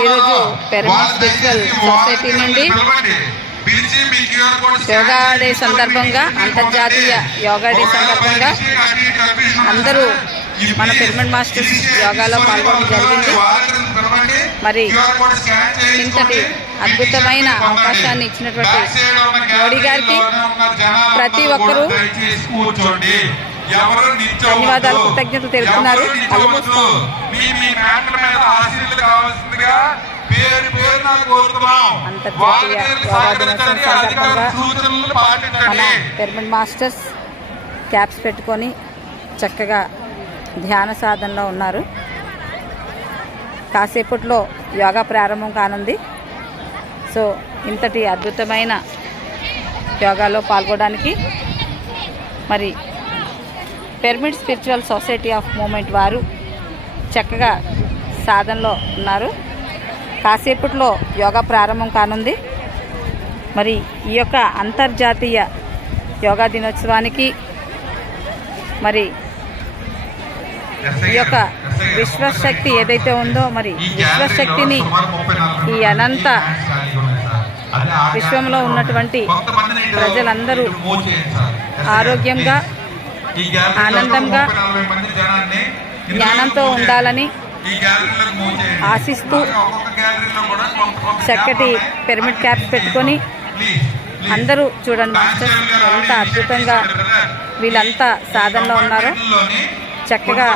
ఈరోజు సొసైటీ నుండి యోగా డే సందర్భంగా అంతర్జాతీయ. యోగా డే సందర్భంగా అందరూ మన పిరమిడ్ మాస్టర్స్ యోగాలో పాల్గొనడం జరిగింది. మరి. ఇంతటి అద్భుతమైన. అవకాశాన్ని ఇచ్చినటువంటి మోడీ గారికి ప్రతి ఒక్కరూ ధన్యవాదాలు, కృతజ్ఞతలు తెలుపుతున్నారు. పిరమిడ్ మాస్టర్స్ క్యాప్స్ పెట్టుకొని చక్కగా ధ్యాన సాధనలో ఉన్నారు. కాసేపట్లో యోగా ప్రారంభం కానుంది. సో ఇంతటి అద్భుతమైన యోగాలో పాల్గొనడానికి మరి pyramid spiritual society of movement వారు చక్కగా సాధనలో ఉన్నారు. కాసేపట్లో యోగా ప్రారంభం కానుంది. మరి ఈ యొక్క అంతర్జాతీయ యోగా దినోత్సవానికి మరి ఈ యొక్క విశ్వశక్తి ఏదైతే ఉందో మరి విశ్వశక్తిని ఈ అనంత విశ్వంలో ఉన్నటువంటి ప్రజలందరూ ఆరోగ్యంగా ఆనందంగా జ్ఞానంతో ఉండాలని ఆశిస్తూ చక్కటి పిరమిడ్ క్యాప్స్ పెట్టుకొని అందరూ చూడండి ఎంత అద్భుతంగా వీళ్ళంతా సాధనలో ఉన్నారో. చక్కగా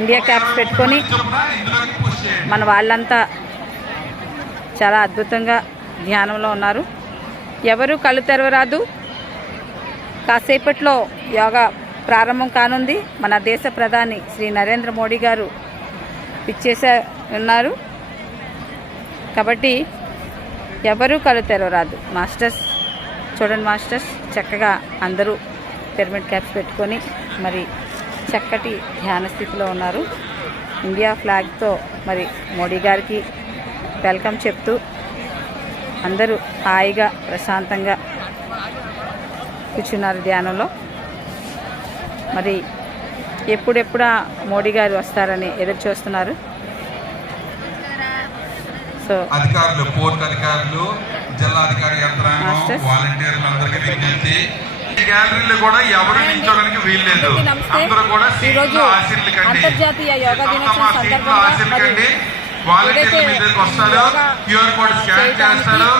ఇండియా క్యాప్స్ పెట్టుకొని మన వాళ్ళంతా చాలా అద్భుతంగా ధ్యానంలో ఉన్నారు. ఎవరు కళ్ళు తెరవరాదు? కాసేపట్లో యోగా ప్రారంభం కానుంది. మన దేశ ప్రధాని శ్రీ నరేంద్ర మోడీ గారు ఇచ్చేసే ఉన్నారు కాబట్టి ఎవరూ కళ్ళు తెరవరాదు. మాస్టర్స్ చూడండి మాస్టర్స్ చక్కగా అందరూ పిరమిడ్ క్యాప్స్ పెట్టుకొని మరి చక్కటి ధ్యాన స్థితిలో ఉన్నారు. ఇండియా ఫ్లాగ్తో మరి మోడీ గారికి వెల్కమ్ చెప్తూ అందరూ హాయిగా ప్రశాంతంగా కూర్చున్నారు ధ్యానంలో. మరి ఎప్పుడెప్పుడా మోడీ గారు వస్తారని ఎదురు చూస్తున్నారు? సో అధికారులు పోర్ట్ అధికారులు జిల్లా అధికారి యంత్రాంగం మాస్టర్స్. వాలంటీర్లు అందరికీ విజ్ఞప్తి. ఈ గ్యాలరీలో కూడా ఎవరు నిల్చోడానికి వీల్లేదు అందరికీ నమస్తే. అందరూ కూడా ఈరోజు సీట్లు ఆశీర్లు కండి అంతర్జాతీయ యోగా సీట్లు ఆశీర్లు కండి వాలంటీర్లు మీ దగ్గరికి వస్తారు క్యూఆర్ కోడ్ స్కాన్ చేస్తారు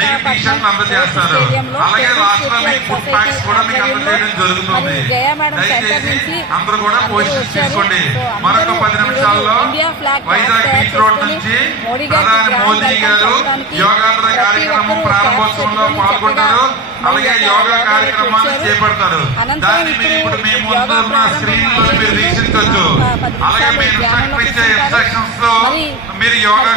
మీకు టీషర్ట్లు అందజేస్తారు స్టేడియంలో అలాగే రాష్ట్రానికి స్పిరిచువల్ ఫుడ్ ప్యాక్స్ కూడా మీకు అందజేయడం జరుగుతుంది మరి దయచేసి అందరూ కూడా వచ్చారు. తీసుకోండి మరొక పది నిమిషాల్లో వైజాగ్ బీచ్ రోడ్ నుంచి ప్రధాని మోదీ గారు యోగాంధ్ర కార్యక్రమం ప్రారంభోత్సవంలో పాల్గొంటారు అలాగే మరి యోగా కార్యక్రమాన్ని. చేపడతారు దాన్ని మీరు ఇప్పుడు మీ ముందు స్క్రీన్లో మీరు వీక్షించవచ్చు అలాగే మీ నిమిషాలు ధ్యానంలో ఇన్స్ట్రక్టర్ ఇచ్చే కూర్చుంటారు. ఇన్స్ట్రక్షన్స్తో మరి యోగా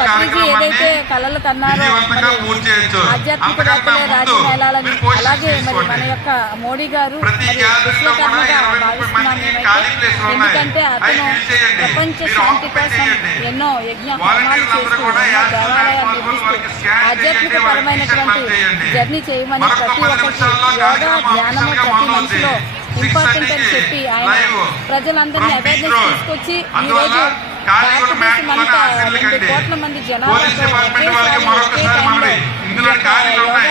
ఏదైతే కళలు కన్నారో విజయవంతంగా మరి పూర్తి చేయొచ్చు ఆధ్యాత్మిక అంతకన్నా వేత్తలే ముందు రాజ్యం పొజిషన్ అలాగే మరి మన యొక్క మోడీ గారు విశ్వకర్మగా ఇరవై ముప్పై భావిస్తున్నాం మందికి మేమైతే. ఖాళీ ప్లేస్లు ఉన్నాయి. ఎందుకంటే అతను. ప్రపంచ శాంతి కోసం. ఎన్నో యజ్ఞ హోమాలు చేస్తూ ఎన్నో దేవాలయాలు నిర్మిస్తూ ఆధ్యాత్మిక పరమైనటువంటి. జర్నీ చేయమని ప్రతి ఒక్కరికి యోగా ధ్యానము ప్రతి. మనిషిలో ఇంపార్టెంట్ అని చెప్పి ఆయన ప్రజలందరినీ అవేర్నెస్. తీసుకొచ్చి ఈ ఆశీర్లు కండి. పోలీస్ డిపార్ట్మెంట్ వాళ్ళకి మరొకసారి ఇందులో ఖాళీలు ఉన్నాయి.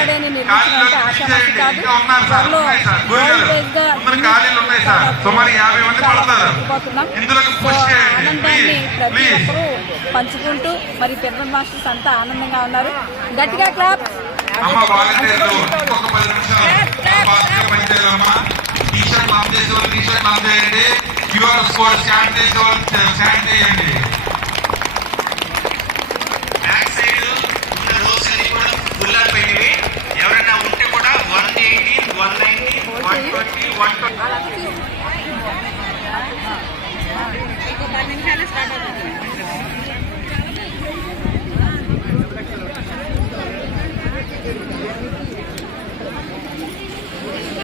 ఖాళీలు ఇంకా ఉన్నారు సార్. ఉన్నాయి సార్. ముందు ఖాళీలు ఉన్నాయి సార్. సుమారు యాభై మంది పడతారు పుష్ చేయండి. ప్లీజ్ పంచుకుంటూ మరి పిరమిడ్ మాస్టర్స్ అంతా ఆనందంగా ఉన్నారు. గట్టిగా క్లాప్ అమ్మ వాలంటీర్లు ఇంకొక పది నిమిషాలు. పనిచేయాలమ్మా టీ షర్ట్ ఆన్ చేసే వాళ్ళు టీ షర్ట్ ఆన్ చేయండి. క్యూఆర్ కోడ్ స్కాన్ చేసే వాళ్ళు స్కాన్ చేయండి.